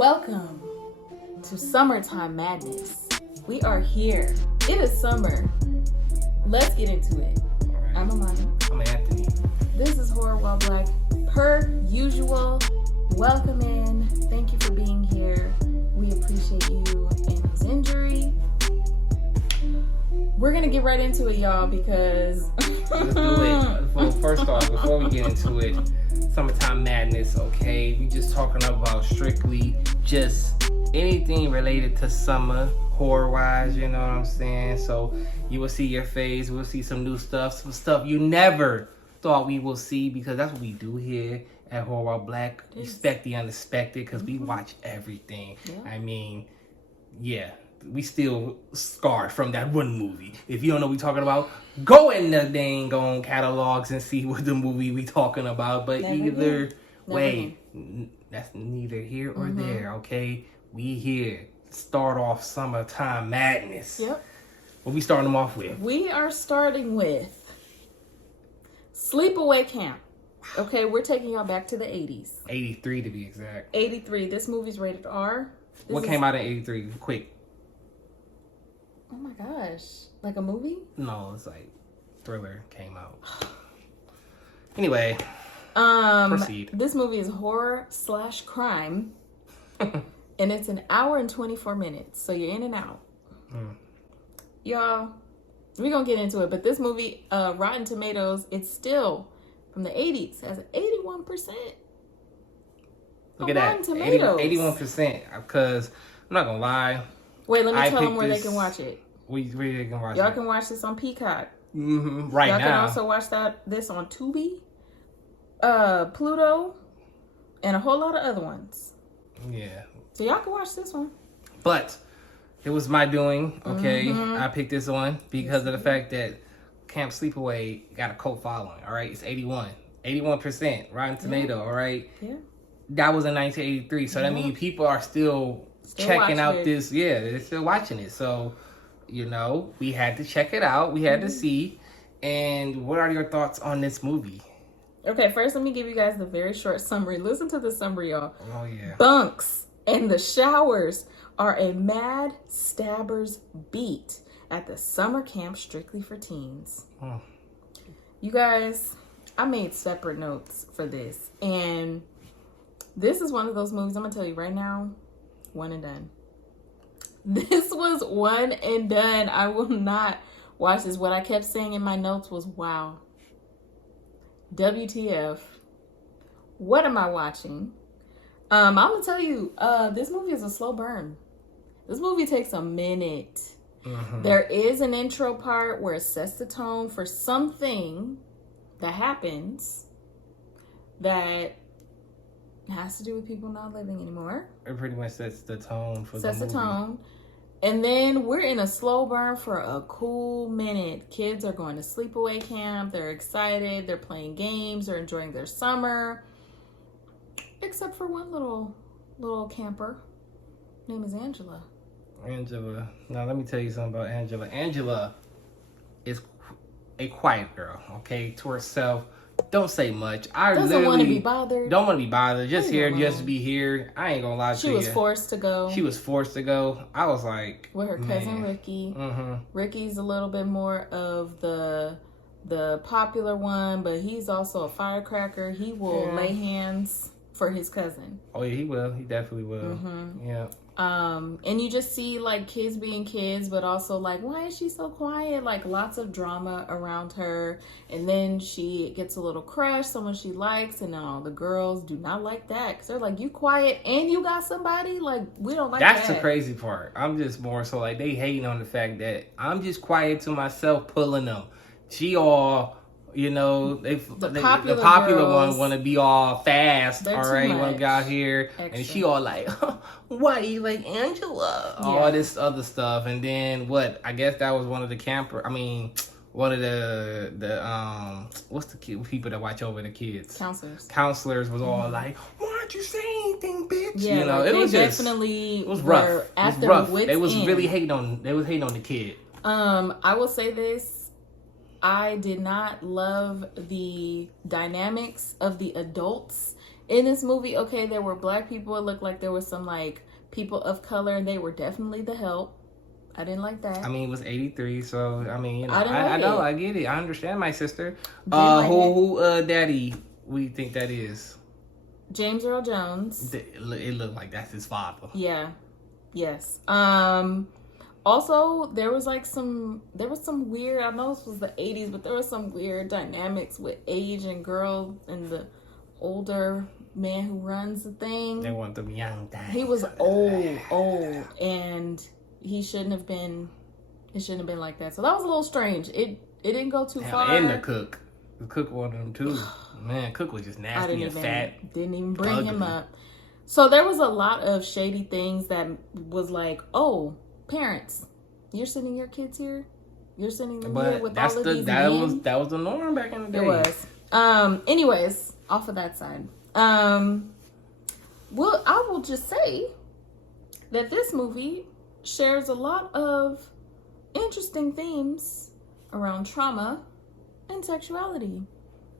Welcome to Summertime Madness. We are here. It is summer. Let's get into it. Right. I'm Amani. I'm Anthony. This is Horror While Black. Per usual, welcome in. Thank you for being here. We appreciate you and his injury. We're going to get right into it, y'all, because... Let's do it. Well, first off, before we get into it, Summertime Madness, okay? We just talking about strictly just anything related to summer, horror-wise, you know what I'm saying? So you will see your face, we'll see some new stuff, some stuff you never thought we will see, because that's what we do here at Horror While Black. Expect the unexpected, because we watch everything. Yeah. I mean, yeah. We still scarred from that one movie. If you don't know what we're talking about, go in the dang on catalogs and see what the movie we talking about. But either way, that's neither here or there, okay? We here. Start off Summertime Madness. Yep. What we starting them off with? We are starting with Sleepaway Camp. Okay, we're taking y'all back to the 80s. 83 to be exact. 83. This movie's rated R. What came out in 83? Quick. Oh my gosh. Like a movie? No, it's like Thriller came out. Anyway, proceed. This movie is horror/crime. And it's an hour and 24 minutes. So you're in and out. Y'all, we're going to get into it. But this movie, Rotten Tomatoes, it's still from the 80s. Has an 81%. Look at that. 81%. Because I'm not going to lie. Wait, let me tell them where they can watch it. Where they can watch it? Y'all can watch this on Peacock. Right now. Y'all can also watch this on Tubi, Pluto, and a whole lot of other ones. Yeah. So y'all can watch this one. But it was my doing, okay? I picked this one because of the fact that Camp Sleepaway got a cult following, all right? It's 81% Rotten Tomato, all right? Yeah. That was in 1983, so that means people are still checking out this. Yeah, they're still watching it. So, you know, we had to check it out. We had to see. And what are your thoughts on this movie? Okay, first let me give you guys the very short summary. Listen to the summary, y'all. Oh, yeah. Bunks and the showers are a mad stabber's beat at the summer camp strictly for teens. You guys, I made separate notes for this. And this is one of those movies, I'm going to tell you right now, one and done. This was one and done. I will not watch this. What I kept saying in my notes was, wow. WTF. What am I watching? I'm going to tell you, this movie is a slow burn. This movie takes a minute. There is an intro part where it sets the tone for something that happens that has to do with people not living anymore. It pretty much sets the tone for the movie. Sets the tone. And then we're in a slow burn for a cool minute. Kids are going to sleepaway camp. They're excited. They're playing games. They're enjoying their summer. Except for one little camper. Her name is Angela. Angela. Now, let me tell you something about Angela. Angela is a quiet girl, okay? To herself. Don't say much. Doesn't want to be bothered. Don't want to be bothered. Just here, just be here. I ain't gonna lie to you. She was forced to go. She was forced to go. I was like, with her cousin Ricky. Ricky's a little bit more of the popular one, but he's also a firecracker. He will lay hands for his cousin. Oh yeah, he will. He definitely will. Yeah. And you just see like kids being kids, but also like, why is she so quiet? Like lots of drama around her. And then she gets a little crush, someone she likes, and all the girls do not like that. Cause they're like, you quiet and you got somebody? Like, we don't like that. That's the crazy part. I'm just more so like, they hating on the fact that I'm just quiet to myself pulling them. She all... You know, the popular one want to be all fast, all right? Want to be out here, and she all like, "Why you like Angela?" All this other stuff, and then what? I guess that was one of the camper. I mean, one of the what's the people that watch over the kids? Counselors was all like, "Why don't you say anything, bitch?" Yeah, you know, like it was definitely it was rough. It was rough. They was really hating on. They was hating on the kid. I will say this. I did not love the dynamics of the adults in this movie, okay, there were black people. It looked like there was some like people of color, and they were definitely the help. I didn't like that. I mean, it was 83, so I mean, you know, I know, I get it. I understand, my sister. Who daddy we think that is? James Earl Jones. It looked like that's his father. Yeah. Yes. Also, there was some weird, I know this was the 80s, but there was some weird dynamics with age and girl and the older man who runs the thing. They want them young things. He was old, and it shouldn't have been like that. So that was a little strange. It didn't go too far. And the cook wanted him too. Man, Cook was just nasty and fat. Didn't even bring him up. So there was a lot of shady things that was like, oh, parents, you're sending your kids here? You're sending them here with all of these men? That was the norm back in the day. It was. Anyways, off of that side. Well, I will just say that this movie shares a lot of interesting themes around trauma and sexuality.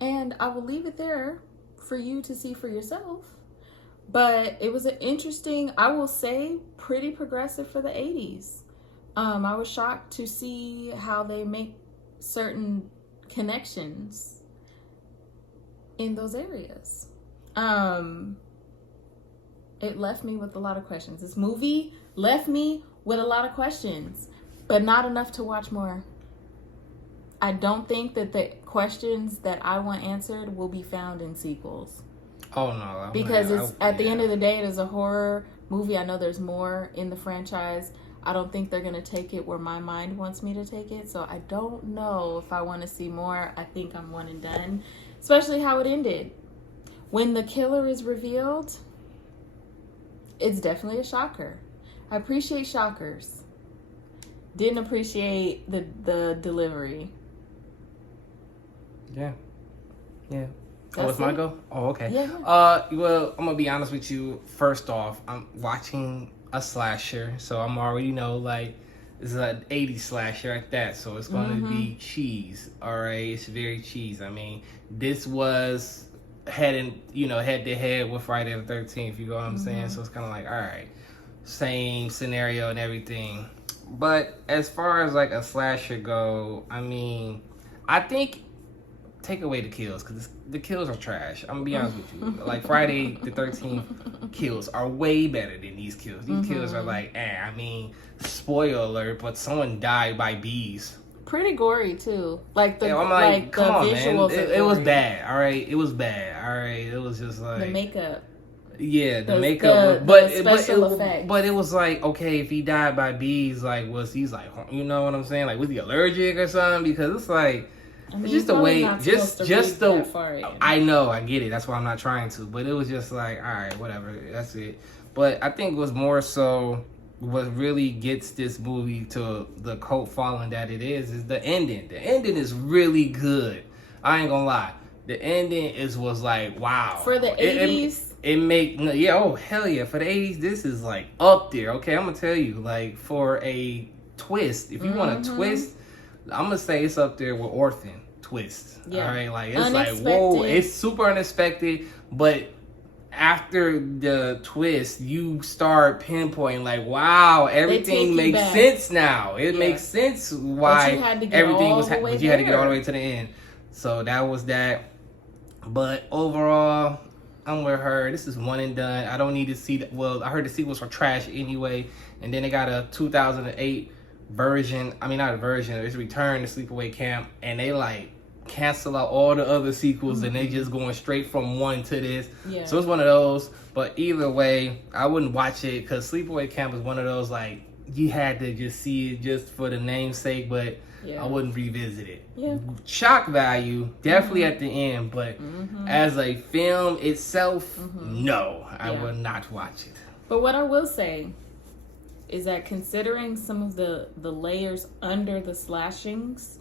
And I will leave it there for you to see for yourself. But it was an interesting, I will say, pretty progressive for the 80s. I was shocked to see how they make certain connections in those areas. It left me with a lot of questions. This movie left me with a lot of questions, but not enough to watch more. I don't think that the questions that I want answered will be found in sequels. Oh, no. Because at the end of the day, it is a horror movie. I know there's more in the franchise. I don't think they're going to take it where my mind wants me to take it. So I don't know if I want to see more. I think I'm one and done. Especially how it ended. When the killer is revealed, it's definitely a shocker. I appreciate shockers. Didn't appreciate the delivery. Yeah. Oh, it's my go? Oh, okay. Yeah. Well, I'm gonna be honest with you. First off, I'm watching a slasher, so I'm already know like this is an 80s slasher like that, so it's gonna be cheese. All right, it's very cheese. I mean, this was head to head with Friday the 13th. You know what I'm saying? So it's kind of like, all right, same scenario and everything. But as far as like a slasher go, I mean, I think take away the kills, because the kills are trash. I'm gonna be honest with you. Like Friday the 13th kills are way better than these kills. These kills are like, I mean, spoiler alert, but someone died by bees. Pretty gory too. Like the I'm like come on, man. It was gory. Bad. All right, it was bad. All right, it was just like the makeup. Yeah, the makeup, but it was like, okay, if he died by bees, like he's like, you know what I'm saying? Like, was he allergic or something? Because it's like, I mean, it's just the way, just the. I know, I get it. That's why I'm not trying to. But it was just like, all right, whatever. That's it. But I think it was more so what really gets this movie to the cult following that it is the ending. The ending is really good. I ain't gonna lie. The ending was like, wow. For the 80s. Oh hell yeah, for the 80s this is like up there. Okay, I'm gonna tell you, like, for a twist, if you want a twist, I'm gonna say it's up there with Orphan twist. All right, like it's unexpected. Like, whoa, it's super unexpected, but after the twist you start pinpointing like, wow, everything makes sense now. It makes sense why everything was but you had to get all the way to the end. So that was that. But overall, I'm with her. This is one and done. I don't need to see I heard the sequels were trash anyway. And then they got a 2008 version. I mean, not a version. It's Return to Sleepaway Camp. And they like cancel out all the other sequels and they just going straight from one to this. Yeah. So it's one of those. But either way, I wouldn't watch it because Sleepaway Camp is one of those like you had to just see it just for the namesake, but I wouldn't revisit it. Yeah. Shock value, definitely at the end, but as a film itself, no, I would not watch it. But what I will say is that considering some of the layers under the slashings,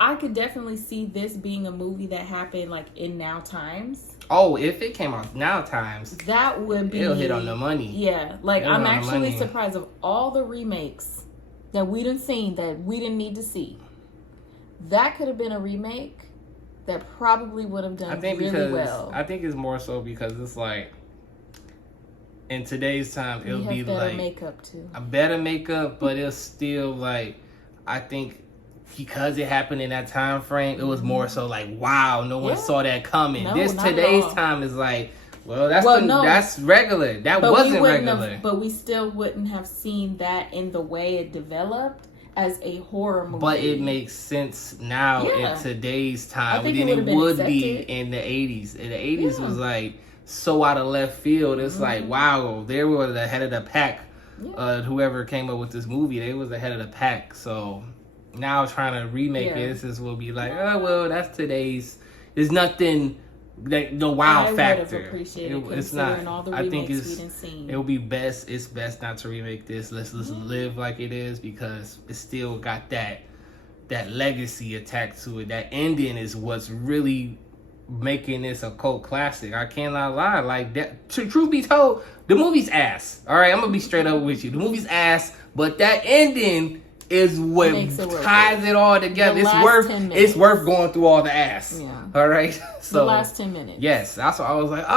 I could definitely see this being a movie that happened like in now times. Oh, if it came out now times, that would be, it'll hit on the money. Yeah, like I'm actually surprised of all the remakes that we didn't see that we didn't need to see. That could have been a remake that probably would have done really well. I think it's more so because it's like, in today's time, it'll be like makeup too. A better makeup, but it's still like, I think because it happened in that time frame, it was more so like, wow, no one saw that coming. No, today's time is like, well, that's regular. That wasn't regular. But we still wouldn't have seen that in the way it developed as a horror movie. But it makes sense now in today's time than it would be in the 80s. In the 80s was like so out of left field. It's like, wow, they were the head of the pack. Whoever came up with this movie, they was the head of the pack. So now trying to remake this will be like, oh, well, that's today's. There's nothing, like, no wow factor. It's not. All the I think it'll be best. It's best not to remake this. Let's live like it is, because it still got that legacy attached to it. That ending is what's really making this a cult classic. I cannot lie. Like that. Truth be told, the movie's ass. All right, I'm gonna be straight up with you. The movie's ass, but that ending is what ties it all together. It's worth going through all the ass. Yeah. All right. So the last 10 minutes. Yes, that's what I was like.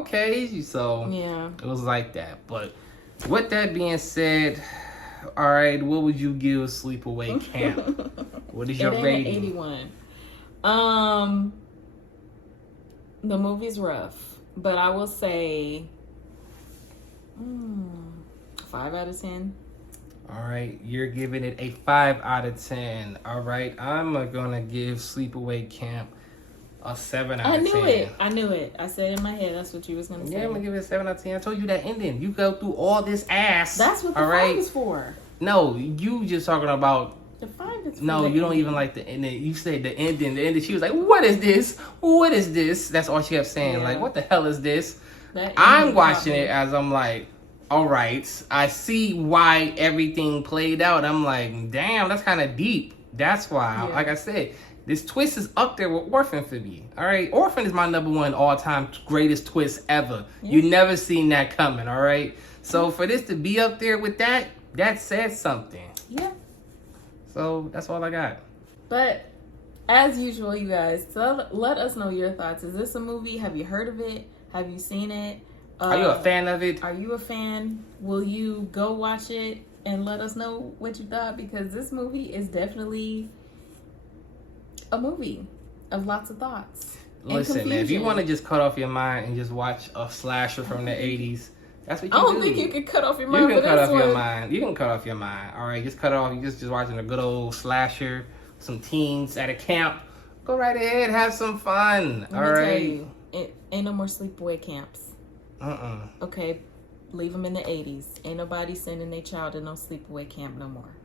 Okay. So yeah, it was like that. But with that being said, all right, what would you give Sleepaway Camp? What is your rating? 81. The movie's rough, but I will say 5 out of 10. All right, you're giving it a 5 out of 10. All right, I'm gonna give Sleepaway Camp a 7 out of 10. I knew it. I said in my head that's what you was gonna say. Yeah, I'm gonna give it a 7 out of 10. I told you that ending. You go through all this ass. That's what the 5 is for. No, you just talking about. The 5 is for no, you don't even like the ending. You said the ending. The ending. She was like, "What is this? What is this?" That's all she kept saying. Like, what the hell is this? I'm watching it as I'm like, all right, I see why everything played out. I'm like, damn, that's kind of deep. That's why, like I said, this twist is up there with Orphan for me. All right, Orphan is my #1 all-time greatest twist ever. You never seen that coming. All right, so for this to be up there with that says something. Yeah. So that's all I got. But as usual, you guys, so let us know your thoughts. Is this a movie? Have you heard of it? Have you seen it? Are you a fan of it? Are you a fan? Will you go watch it and let us know what you thought? Because this movie is definitely a movie of lots of thoughts. Listen, man, if you want to just cut off your mind and just watch a slasher from the 80s, that's what you do. I don't think you can cut off your mind. You can cut off your mind. You can cut off your mind. All right, just cut it off. You just watching a good old slasher, some teens at a camp. Go right ahead, have some fun. All right. Ain't no more sleepaway camps. Okay, leave them in the 80s. Ain't nobody sending their child to no sleepaway camp no more.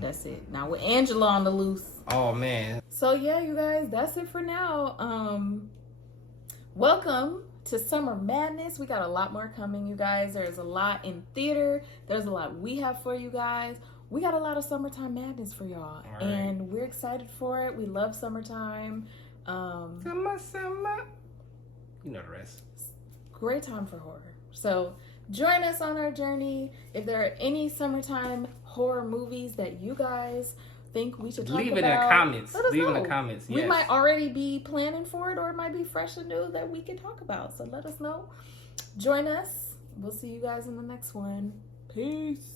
That's it. Now with Angela on the loose. Oh man. So yeah, you guys, that's it for now. Welcome to Summer Madness. We got a lot more coming, you guys. There's a lot in theater. There's a lot we have for you guys. We got a lot of summertime madness for y'all. Right. And we're excited for it. We love summertime. Summer. You know the rest. Great time for horror. So join us on our journey. If there are any summertime horror movies that you guys think we should talk about, leave it in the comments. Leave in the comments. We might already be planning for it, or it might be fresh and new that we can talk about. So let us know. Join us. We'll see you guys in the next one. Peace.